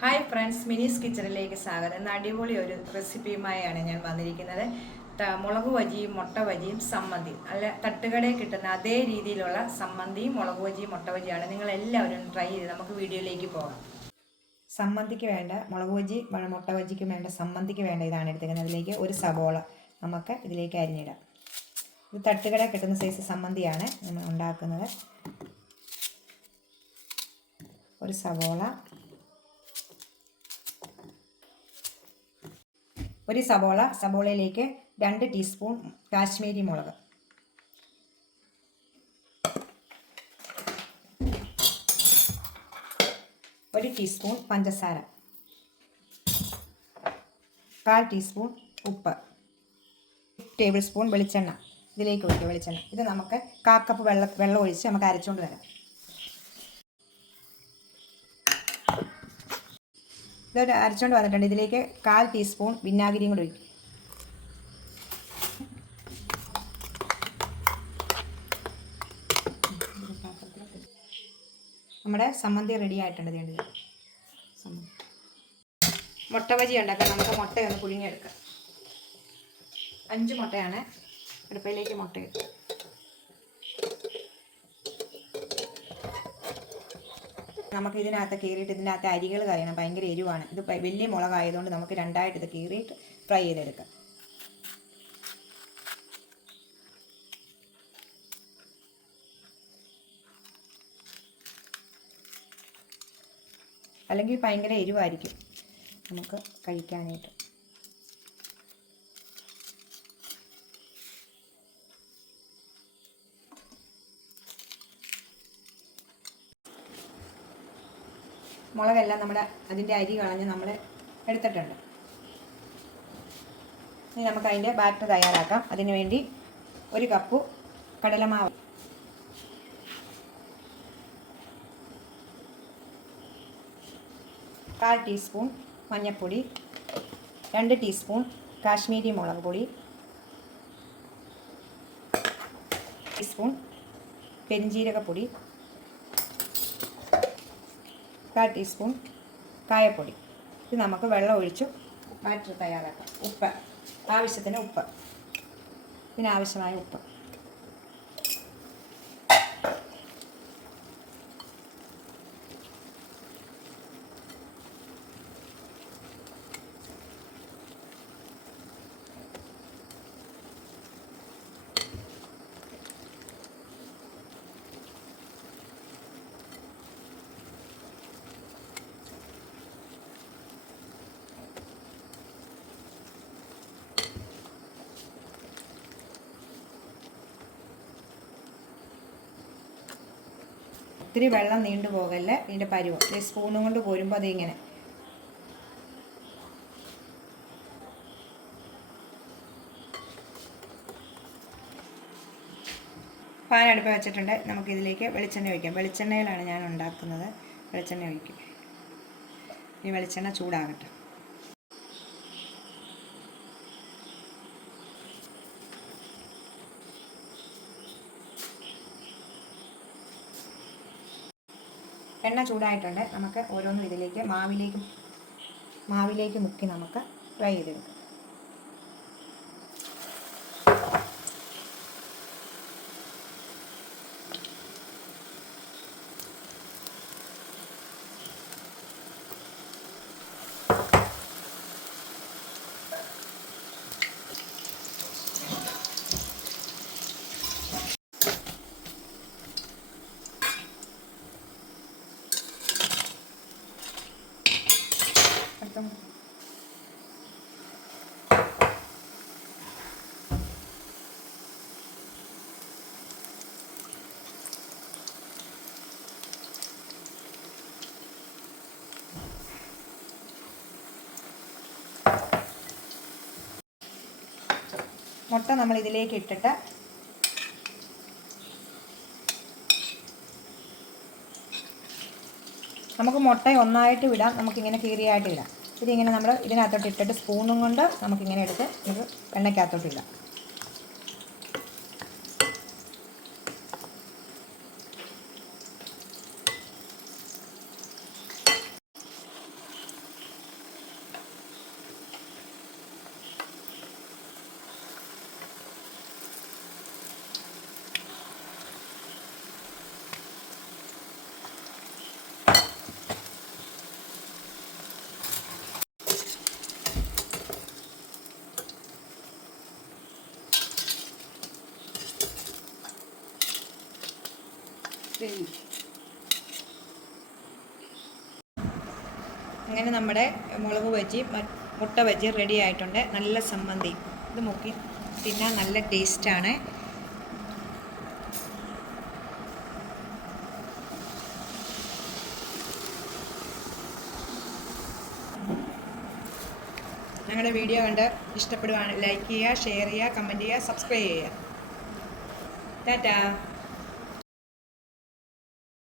Hi friends മിനീസ് കിച്ചണിലേക്ക് സ്വാഗതം. ഇന്ന് അടിപൊളി ഒരു റെസിപ്പിയുമായാണ് ഞാൻ വന്നിരിക്കുന്നത്. മുളക് വജിയും മുട്ട വജിയും സമ്മന്തിയും അല്ല തട്ടുകടയിൽ കിട്ടുന്ന അതേ രീതിയിലുള്ള സമ്മന്തിയും മുളക് വജിയും മുട്ട വജിയാണ്. നിങ്ങൾ എല്ലാവരും ട്രൈ ചെയ്ത് നമുക്ക് വീഡിയോയിലേക്ക് പോകാം. സമ്മന്തിക്ക് വേണ്ട മുളക് വജി മുട്ട വജിക്ക് വേണ്ട സമ്മന്തിക്ക് വേണ്ട ഇതാണ് എടുത്തിരിക്കുന്നത്. അതിലേക്ക് ഒരു സബോള നമുക്ക് ഇതിലേക്ക് അരിഞ്ഞിടാം. ഇത് തട്ടുകട കിട്ടുന്ന സൈസ് സമ്മന്തിയാണ് നമ്മൾ ഉണ്ടാക്കുന്നത്. ഒരു സവോള ഒരു സവോള സവോളയിലേക്ക് രണ്ട് ടീസ്പൂൺ കാശ്മീരി മുളക്. ഒരു ടീസ്പൂൺ പഞ്ചസാര. കാൽ ടീസ്പൂൺ ഉപ്പ്. ടേബിൾ സ്പൂൺ വെളിച്ചെണ്ണ. ഇതിലേക്ക് ഒഴിക്കുക വെളിച്ചെണ്ണ. ഇത് നമുക്ക് കാക്കപ്പ് വെള്ളം വെള്ളം ഒഴിച്ച് നമുക്ക് അരച്ചുകൊണ്ട് വരാം. ഇതൊരു അരച്ചുകൊണ്ട് വന്നിട്ടുണ്ട്. ഇതിലേക്ക് കാൽ ടീസ്പൂൺ വിനാഗിരിയും കൂടി ഒഴിക്കും. നമ്മുടെ സമ്മന്തി റെഡി ആയിട്ടുണ്ട് മുട്ട ബജി ഉണ്ടാക്കാം നമുക്ക് മുട്ടയൊന്ന് പുഴുങ്ങിയെടുക്കാം. അഞ്ച് മുട്ടയാണ്. അടുപ്പയിലേക്ക് മുട്ട നമുക്ക് ഇതിനകത്ത് കീറിയിട്ട് ഇതിനകത്ത് അരികൾ കറിയണം. ഭയങ്കര എരിവാണ്. ഇത് വലിയ മുളകായതുകൊണ്ട് നമുക്ക് രണ്ടായിട്ട് ഇത് കീറിയിട്ട് ഫ്രൈ ചെയ്തെടുക്കാം. അല്ലെങ്കിൽ ഭയങ്കര എരിവായിരിക്കും. നമുക്ക് കഴിക്കാനായിട്ട്. മുളകെല്ലാം നമ്മുടെ അതിന്റെ അരി കളഞ്ഞ് നമ്മൾ എടുത്തിട്ടുണ്ട്. ഇനി നമുക്ക് അതിന്റെ ബാറ്റർ തയ്യാറാക്കാം. അതിനു വേണ്ടി ഒരു കപ്പ് കടലമാവ്. കാൽ ടീസ്പൂൺ മഞ്ഞൾപ്പൊടി രണ്ട് ടീസ്പൂൺ കാശ്മീരി മുളക് പൊടി ടീസ്പൂൺ പെരിഞ്ജീരകപ്പൊടി കാൽ ടീസ്പൂൺ കായപ്പൊടി. ഇത് നമുക്ക് വെള്ളം ഒഴിച്ച് ബാറ്റർ തയ്യാറാക്കാം. ഉപ്പ് ആവശ്യത്തിന് ഉപ്പ്. ഇതിനാവശ്യമായ ഉപ്പ്. ഒത്തിരി വെള്ളം നീണ്ടു പോകല്ല ഇതിന്റെ പരുവം. ഈ സ്പൂണും കൊണ്ട് പോരുമ്പോൾ അതിങ്ങനെ പാൻ അടുപ്പ് വെച്ചിട്ടുണ്ട്. നമുക്കിതിലേക്ക് വെളിച്ചെണ്ണ ഒഴിക്കാം. വെളിച്ചെണ്ണയിലാണ് ഞാൻ ഉണ്ടാക്കുന്നത്. വെളിച്ചെണ്ണ ഒഴിക്കും. ഇനി വെളിച്ചെണ്ണ ചൂടാകട്ടെ. എണ്ണ ചൂടായിട്ടുണ്ട്. നമുക്ക് ഓരോന്നും ഇതിലേക്ക് മാവിലേക്ക് മാവിലേക്ക് മുക്കി നമുക്ക് ഫ്രൈ ചെയ്തെടുക്കാം. മുട്ട നമ്മൾ ഇതിലേക്ക് ഇട്ടിട്ട് നമുക്ക് മുട്ട ഒന്നായിട്ട് വിടാം. നമുക്കിങ്ങനെ കീറിയായിട്ട് ഇടാം. ഇതിങ്ങനെ നമ്മൾ ഇതിനകത്തോട്ട് ഇട്ടിട്ട് സ്പൂണും കൊണ്ട് നമുക്കിങ്ങനെ എടുത്ത് നമുക്ക് എണ്ണയ്ക്കകത്തോട്ട് ഇടാം. അങ്ങനെ നമ്മുടെ മുളക് ബജി മുട്ട ബജി റെഡി ആയിട്ടുണ്ട്. നല്ല സമ്മന്തി. ഇത് മുക്കി തിന്നാൻ നല്ല ടേസ്റ്റാണ് ഞങ്ങളുടെ വീഡിയോ കണ്ട് ഇഷ്ടപ്പെടുവാണ്. ലൈക്ക് ചെയ്യുക ഷെയർ ചെയ്യുക കമന്റ് ചെയ്യുക സബ്സ്ക്രൈബ് ചെയ്യുക. ടാറ്റാ